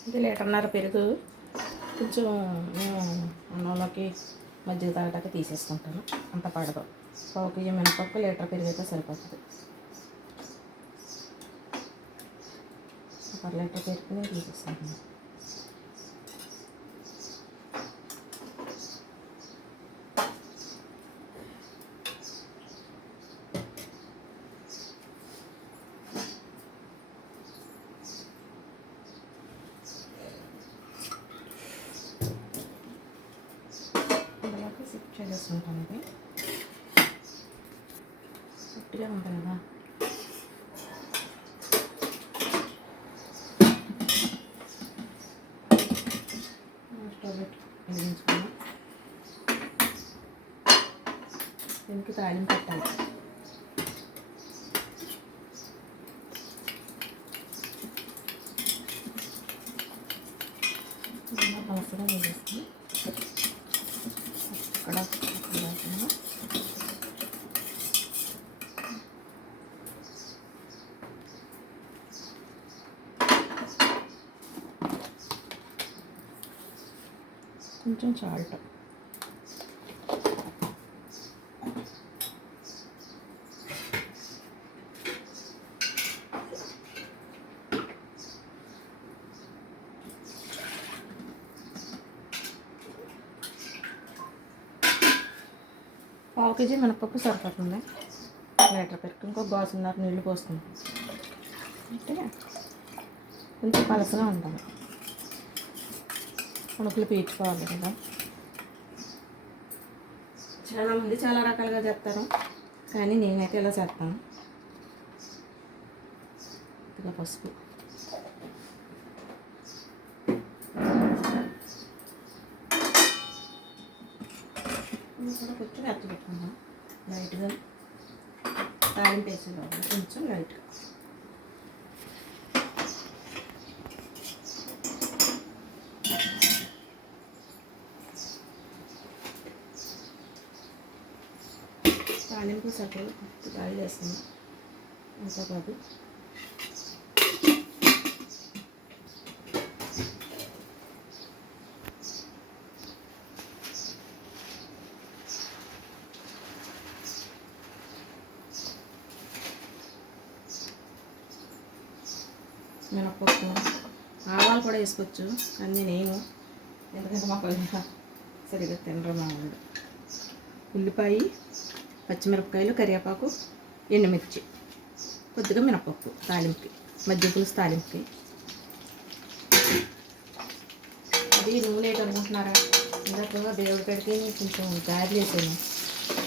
ఇది లీటర్న్నర పెరుగు. కొంచెం మేము అన్నంలోకి మజ్జిగ తాగడానికి తీసేసుకుంటాను. అంత పడదు. పావు కేజీ మినపప్పు, లీటర్ పెరుగు అయితే సరిపోతుంది. 1 లీటర్ పెరుగుని తీసేసుకుంటాను. ఇందులోకి సిప్ చేసేసుకుంటాను. ఇది గట్టిగా ఉంటుంది కదా. స్టవ్ పెట్టి వెలిగించుకున్నాం. దీనికి తాలింపు పెట్టాలి. పలసగా వేసేసుకుని అక్కడ కొంచెం సాల్ట్, పావు కేజీ మినపప్పు సరిపోతుంది. లీటర్ పెరుగు ఇంకో గ్లాసున్నర నీళ్ళు పోసుకుంటాం. అంటే కొంచెం పలసగా ఉండాలి. ఉణుకులు పీల్చుకోవాలి కదా. చాలామంది చాలా రకాలుగా చేస్తారు, కానీ నేనైతే ఇలా చేస్తాను. ఇలా పసుపు, కూడా కొంచెం ఎత్త పెట్టుకుందాం. లైట్గా తాలింపు వేసేవాళ్ళు కొంచెం లైట్గా. తాలింపు సగం ఆయిల్ వేస్తాను. అంతా కాదు, మినపప్పు, ఆవాలు కూడా వేసుకోవచ్చు. అన్నీ నేను ఎందుకంటే మాకు సరిగ్గా తినరు మా వాళ్ళు. ఉల్లిపాయ, పచ్చిమిరపకాయలు, కరివేపాకు, ఎండుమిర్చి, కొద్దిగా మినపప్పు తాలింపుకి, మజ్జిగ పులుసు తాలింపుకి. అది నూనె ఏంటి అనుకుంటున్నారా? ఇందాక దేవుడి పెడితే కొంచెం గారెలు వేసాను.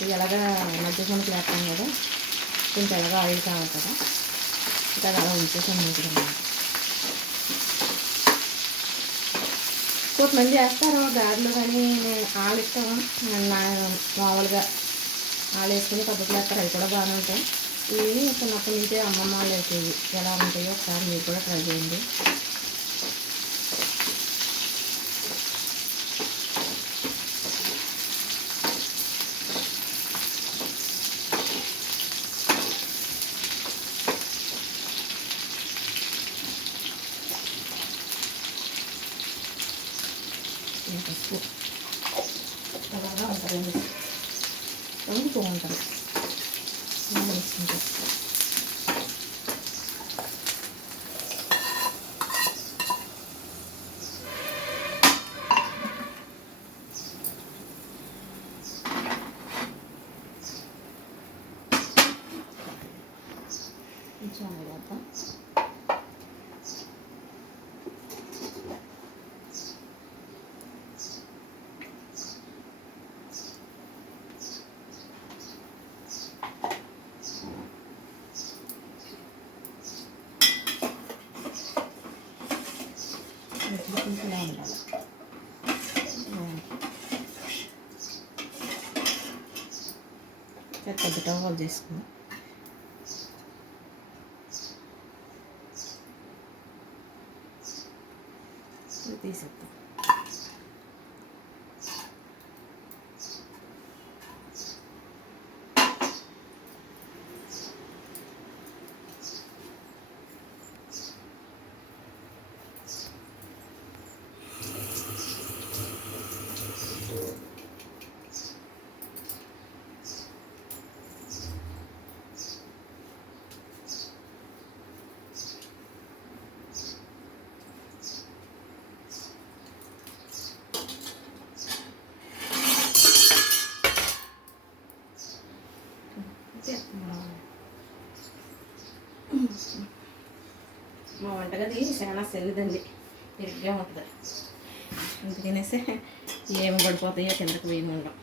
ఇది ఎలాగా మజ్జిగ పులుసు వేస్తాం కదా, కొంచెం ఎలాగా ఆయిల్ కావాలి కదా, ఇంకా అలా ఉంచేసాను నీట్గా. కొంతమంది వేస్తారు గారెలు, కానీ ఆలు ఇష్టం. మామూలుగా ఆలు వేసుకుని పద్ధతులు వేస్తారు, అవి కూడా బాగానే ఉంటాయి. ఇవి చిన్నప్పటి నుంచే అమ్మమ్మ వాళ్ళు వేసేవి. ఎలా ఉంటాయో ఒకసారి మీరు కూడా ట్రై చేయండి. పసుపు అలాగా ఉంటుంది, వండుతూ ఉంటాం వేసుకుంటాం. కొంచెం వేద్దాం. కొంచెం ఇలా ఉండాలి. పెద్ద టవల్ చేసుకుని తీసేద్దాం. చాలా సెల్లుదండి, ఇరుగ్గా ఉంటుంది. అందుకనేసి ఏమి పడిపోతాయో కిందకి వేయము ఉండం.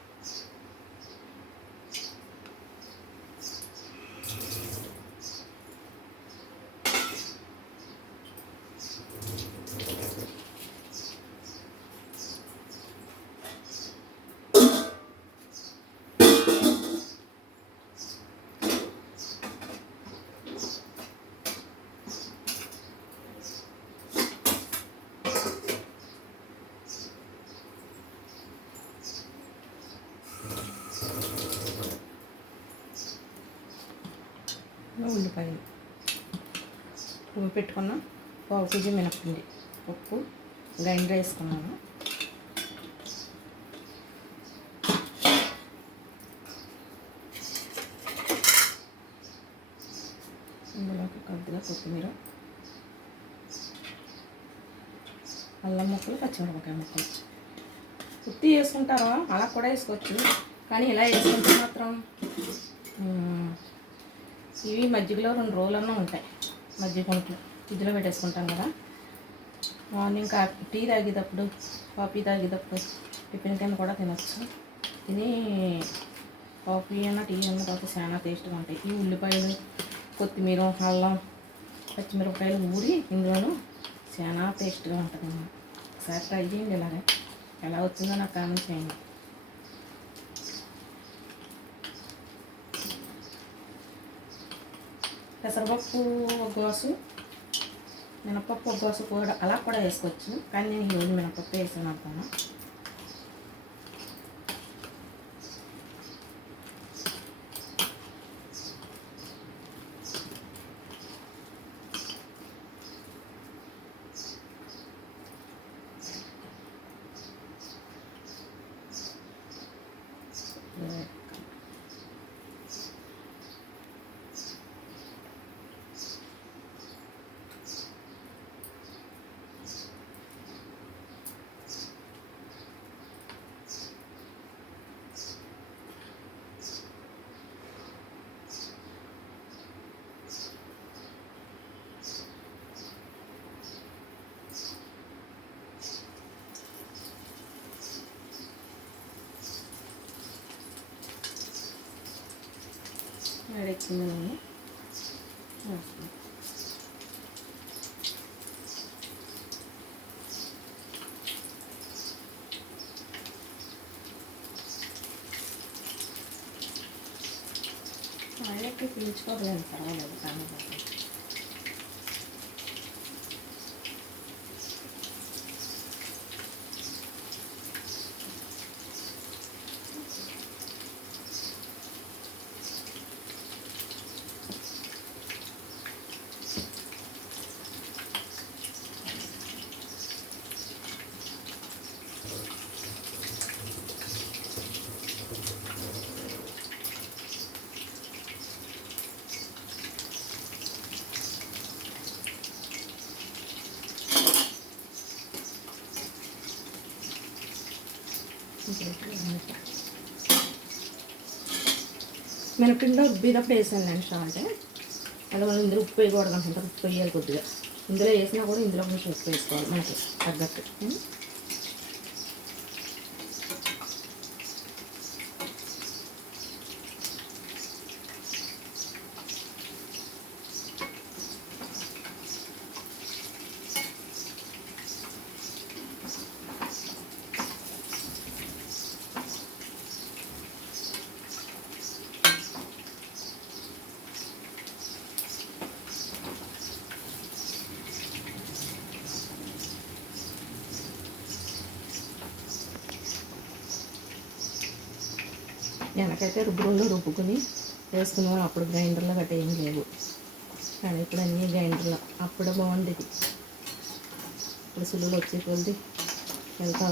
ఉల్లిపాయలు పెట్టుకున్న పావు కేజీ మినప్పిండి, ఉప్పు, గ్రైండర్ వేసుకున్నాను. ఇందులోకి కొద్దిగా కొత్తిమీర, అల్లం ముక్కలు, పచ్చిమిరపకాయ ముక్కలు. ఉత్తి వేసుకుంటారో అలా కూడా వేసుకోవచ్చు, కానీ ఇలా వేసుకుంటే మాత్రం ఇవి మజ్జిగలో 2 రోజులన్నా ఉంటాయి. మజ్జిగ కొంచెం ఫ్రిడ్జ్లో పెట్టేసుకుంటాం కదా, మార్నింగ్ టీ తాగేటప్పుడు, కాఫీ తాగేటప్పుడు, టిఫిన్ కింద కూడా తినచ్చు. తిని కాఫీ అయినా టీ అయినా తర్వాత చాలా టేస్ట్గా ఉంటాయి. ఈ ఉల్లిపాయలు, కొత్తిమీర, అల్లం, పచ్చిమిరపకాయలు ఊరి ఇందులోనూ చాలా టేస్ట్గా ఉంటుంది. ఒకసారి ట్రై చేయండి. ఇలాగే ఎలా వచ్చిందో నాకు కామెంట్ చేయండి. పెసరపప్పు ఒక గ్లాసు, మినపప్పు ఒక గ్లాసు కూడా అలా కూడా వేసుకోవచ్చు, కానీ నేను ఈరోజు మినపప్పు వేసాను అనుకున్నా. వేడెక్కింది నూనె వేస్తాను. ఆయిలెక్కి పీల్చుకోలేదు, పర్వాలేదు కానీ మినపిండిలో ఉబ్బినప్పుడు వేసాను నేను సాల్ట్. అలా మనం ఇందులో ఉప్పు వేయకూడదు అనుకుంటారు, ఉప్పు వేయాలి కొద్దిగా. ఇందులో వేసినా కూడా ఇందులో కొంచెం ఉప్పు వేసుకోవాలి మనకి తగ్గట్టు. వెనకైతే రుబ్బుకుని వేసుకున్నాం, అప్పుడు గ్రైండర్లో గట్ట ఏం లేవు. కానీ ఇప్పుడు అన్నీ గ్రైండర్లో. అప్పుడు బాగుంది ఇది. ఇప్పుడు సులువులు వచ్చే కొద్ది ఎంత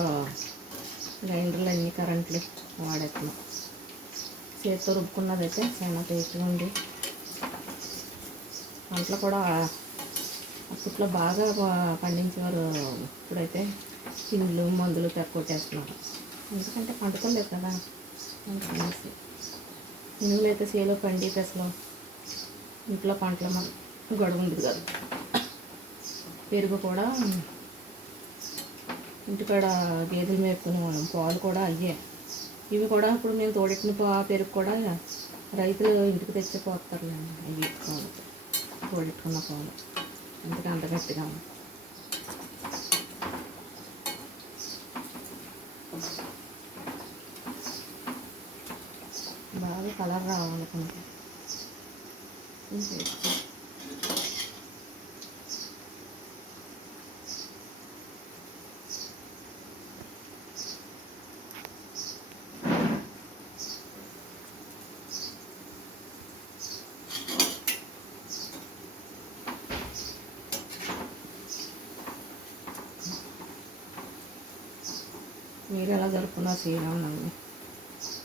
గ్రైండర్లు అన్నీ కరెంట్లు వాడేస్తున్నాం. చేతితో రుబ్బుకున్నదైతే చాలా టేస్ట్గా ఉంది. పంటలు కూడా అప్పట్లో బాగా పండించేవారు, ఇప్పుడైతే పిండ్లు మందులు కొట్టేస్తున్నారు. ఎందుకంటే పండుకోలేదు కదా అనేసి. నువ్వులు అయితే చేలో పండి పెసలు ఇంట్లో పంటలు గొడవ ఉండదు కదా. పెరుగు కూడా ఇంటికాడ గేదెలు మేపుకునే వాళ్ళం, పాలు కూడా అయ్యే. ఇవి కూడా ఇప్పుడు మేము తోడెట్టిన పెరుగు కూడా రైతులు ఇంటికి తెచ్చి పోతారులేండి. అవి పాలు తోడెట్టుకున్న పాలు, అందుకే అంత గట్టిగా ఉంది. బాగా కలర్ రావాలనుకుంటా. మీరు ఎలా జరుపుకున్నారు శ్రీరామనవమి?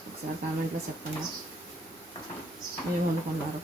ఒకసారి కామెంట్లో చెప్పండి. ఏమి వండుకున్నారు?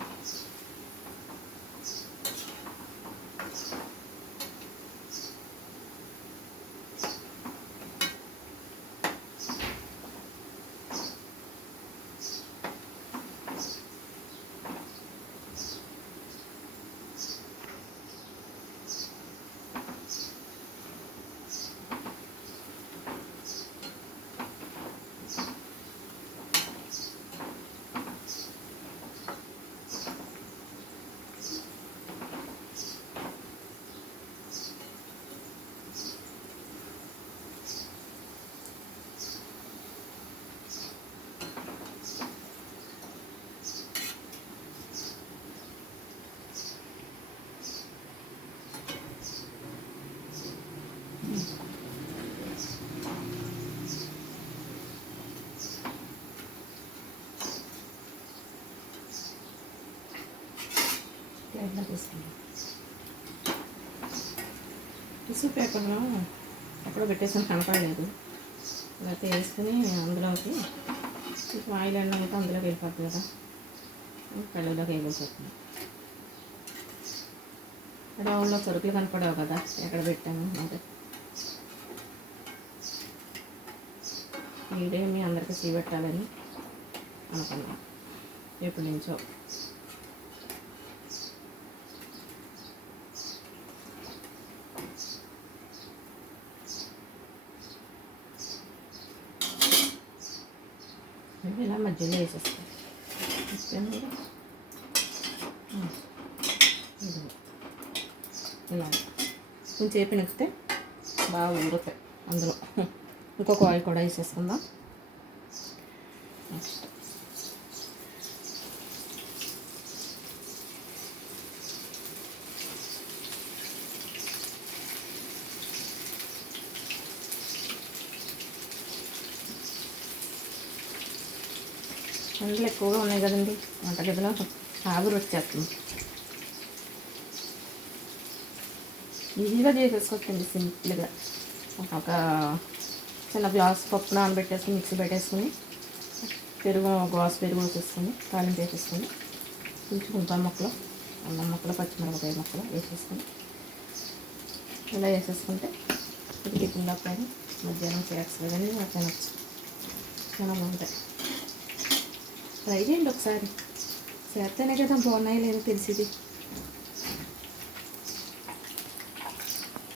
టిష్యూ పేపర్లో ఎక్కడో పెట్టేసుకొని కనపడలేదు, లేకపోతే వేసుకుని అందులోకి ఆయిల్ ఎండ అయితే అందులోకి వెళ్ళిపోతుంది కదా, కళ్ళలోకి వెళ్ళిపోతుంది. డౌన్లో సరుకులు కనపడవు కదా ఎక్కడ పెట్టాను అంటే వీడియో మీ అందరికీ చూపెట్టాలని అనుకున్నాను ఎప్పటి నుంచో. ఇలా మధ్యలో వేసేస్తాను. ఇలా కొంచెం చేపి నిప్పితే బాగా ఊరుతాయి. అందులో ఇంకొక ఆయిల్ కూడా వేసేసుకుందాం. నెక్స్ట్ అందులో ఎక్కువగా ఉన్నాయి కదండి వంటగదిలో, ఆవిరి వచ్చేస్తుంది. ఈజీగా చేసేసుకోవచ్చండి సింపుల్గా. ఒక చిన్న గ్లాస్ పప్పు నానబెట్టేసుకుని మిక్సీ పెట్టేసుకుని పెరుగు గ్లాస్ పెరుగు వేసేసుకొని తాలింపు వేసేసుకొని కొంచెం ఉల్లిపాయ ముక్కలు, అల్లం ముక్కలు, పచ్చిమిరపకాయ ముక్కలు వేసేసుకొని ఇలా వేసేసుకుంటే ఇది టిఫిన్ కానీ మధ్యాహ్నం స్నాక్స్లో కానీ తినచ్చు. చాలా బాగుంటాయి. ట్రై చేయండి ఒకసారి, చేస్తేనే కదా బాగున్నాయి లేదో తెలిసింది.